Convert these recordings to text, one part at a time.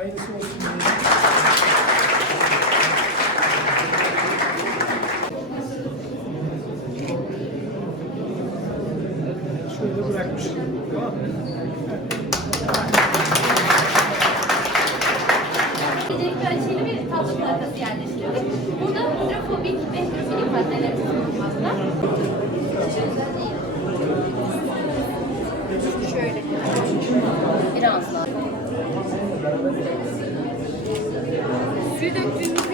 Hayırlısı olsun. Şöyle bırakmış. Bir tablo plakası. Burada hidrofobik ve hidrofilik maddelerimiz bulunmakta. Bir de günlük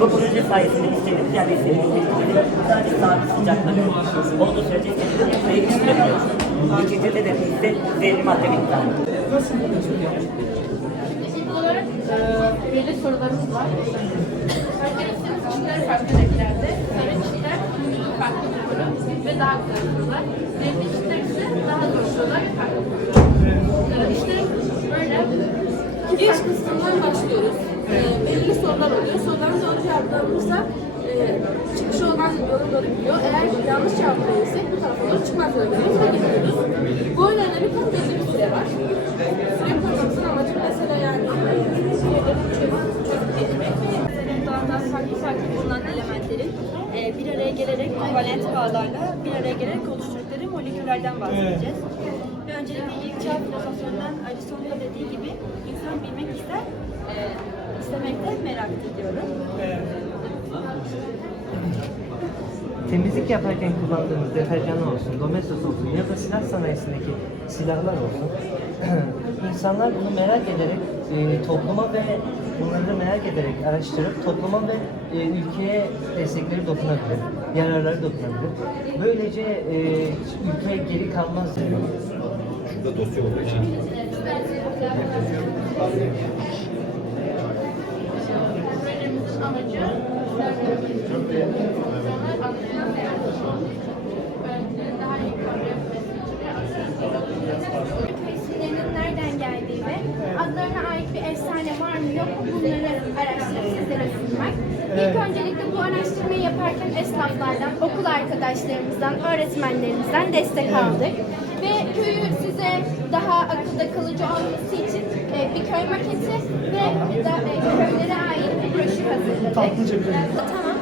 Bu proje sayesinde istediğimiz yerde istediğimiz bitkileri sadece sabit sıcaklık olduğu sürece istediğimiz yapıya yetiştirebiliyoruz. İkinci hedefimiz ise zehirli madde miktarı. İlk olarak e, belli sorularımız var. Karakteristik çiftler farklı daha güzel. Renkli çiftler ise daha zor sorular ve farklı sorular. E, İşte böyle giriş kısmından başlıyoruz. E, belirli sorular oluyor. Soruların doğru cevaplanırsa e, çıkışı olan yola doğru gidiyor. Eğer yanlış cevap verirsek bu tarafa doğru çıkmak zorundayız ve gidiyoruz. Bu oyunlarda bir konu belli bir süre var. Süre koymamızın amacı mesela yani soruları çözüp çözüp geçmek. Doğandan farklı farklı bulunan elementlerin e, bir araya gelerek kovalent bağlarla bir araya gelerek oluşturdukları moleküllerden bahsedeceğiz. Ve öncelikle ilk çağ filozoflarından Aristo'nun da dediği gibi insan bilmek ister, e, istemekte merak ediyorum. Temizlik yaparken kullandığımız deterjan olsun, domestos olsun ya da silah sanayisindeki silahlar olsun. insanlar bunu merak ederek e, topluma ve bunları merak ederek araştırıp topluma ve e, ülkeye destekleri dokunabilir, yararları dokunabilir. Böylece e, ülke geri kalmaz. Şurada dosya olduğu. Ve adlarına ait bir efsane var mı yok mu bunları araştırıp sizlere sunmak. İlk öncelikle bu araştırmayı yaparken esnaflardan, okul arkadaşlarımızdan, öğretmenlerimizden destek aldık. Ve köyü size daha akılda kalıcı olması için e, bir köy maketi ve da, e, köylere ait bir broşür hazırladık. Tatlıca bir Tamam.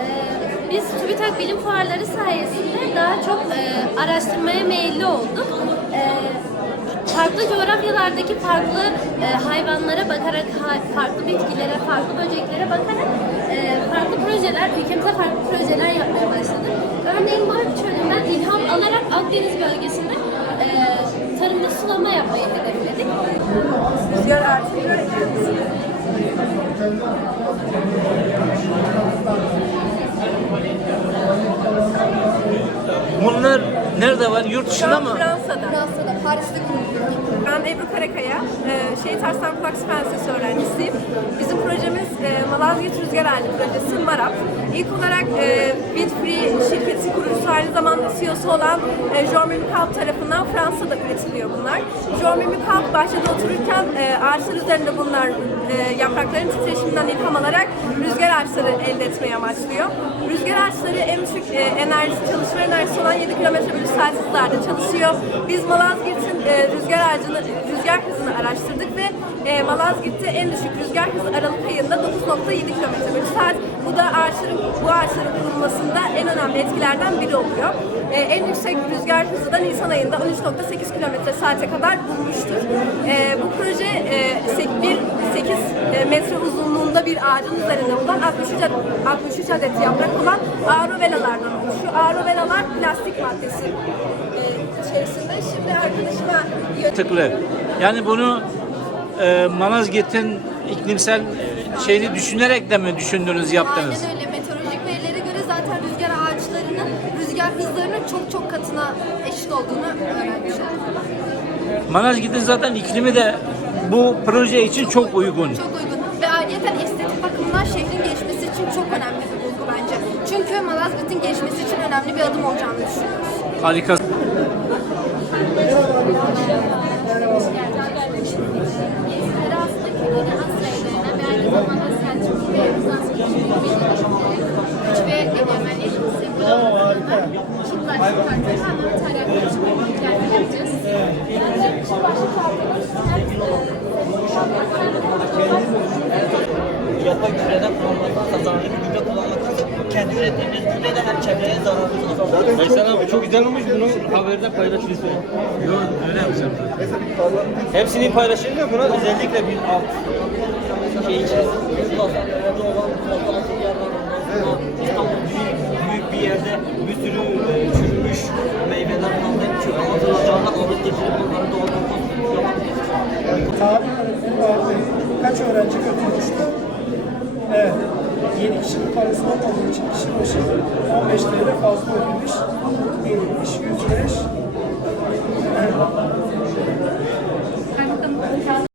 Ee, biz TÜBİTAK bilim fuarları sayesinde daha çok e, araştırmaya meyilli olduk. Ee, farklı coğrafyalardaki farklı e, hayvanlara bakarak, farklı bitkilere, farklı böceklere bakarak e, farklı projeler, ülkemize farklı projeler yapmaya başladık. Örneğin Maraş Çölü'nden ilham alarak Akdeniz bölgesinde e, tarımda sulama yapmayı hedefledik. Rüzgar artıyor. Bunlar nerede var? Yurt dışında mı? Fransa'da. Fransa'da, Paris'te kurulduk. Ben Ebru Karakaya, e, Şehit Arslan Kulak Lisesi öğrencisiyim. Bizim projemiz e, Malazgirt Rüzgar Halinde projesi MARAP. İlk olarak e, Windfree şirketi kurucusu aynı zamanda CEO'su olan e, Jean-Marie Mucalp tarafından Fransa'da üretiliyor bunlar. Jean-Marie Mucalp bahçede otururken e, ağaçlar üzerinde bulunan e, yaprakların titreşiminden ilham alarak rüzgar ağaçları elde etmeye amaçlıyor. Rüzgar ağaçları en düşük e, enerji, çalışma enerjisi olan 7 km bölü saat hızlarda çalışıyor. Biz Malazgirt'in e, rüzgar ağacını, rüzgar hızını araştırdık ve e, Malazgirt'te en düşük rüzgar hızı Aralık ayında 9.7 km bölü saat. Bu da ağaçların, bu ağaçların kurulmasında en önemli etkilerden biri oluyor. E, en yüksek rüzgar hızı da Nisan ayında 13.8 km saate kadar bulmuştur. E, bu proje e, sek- bir 8 e, metre uzunluğunda bir ağacın üzerinde bulunan 63 adet, 63 adet yaprak olan aurovelalardan oluşuyor aloe veralar plastik maddesi e, içerisinde. Şimdi arkadaşıma Tıklı. Yani bunu e, Malazgirt'in iklimsel e, şeyini düşünerek de mi düşündünüz, yaptınız? Aynen öyle. Meteorolojik verilere göre zaten rüzgar ağaçlarının rüzgar hızlarının çok çok katına eşit olduğunu öğrenmiş olduk. Zaten iklimi de bu proje için çok uygun. Çok uygun. Ve ayrıca estetik bakımından şehrin gelişmesi için çok önemli bir. Çünkü Malazgirt'in gelişmesi için önemli bir adım olacağını düşünüyoruz. Harika. Azalır. Veysel abi çok güzel olmuş bunu haberde paylaşırız. Yok öyle yapacağım. Hepsini paylaşırız ya buna özellikle bir alt Şey içerisinde 7 kişinin parası olmadığı için kişi başı 15 TL fazla ödemiş. Verilmiş 105. Evet.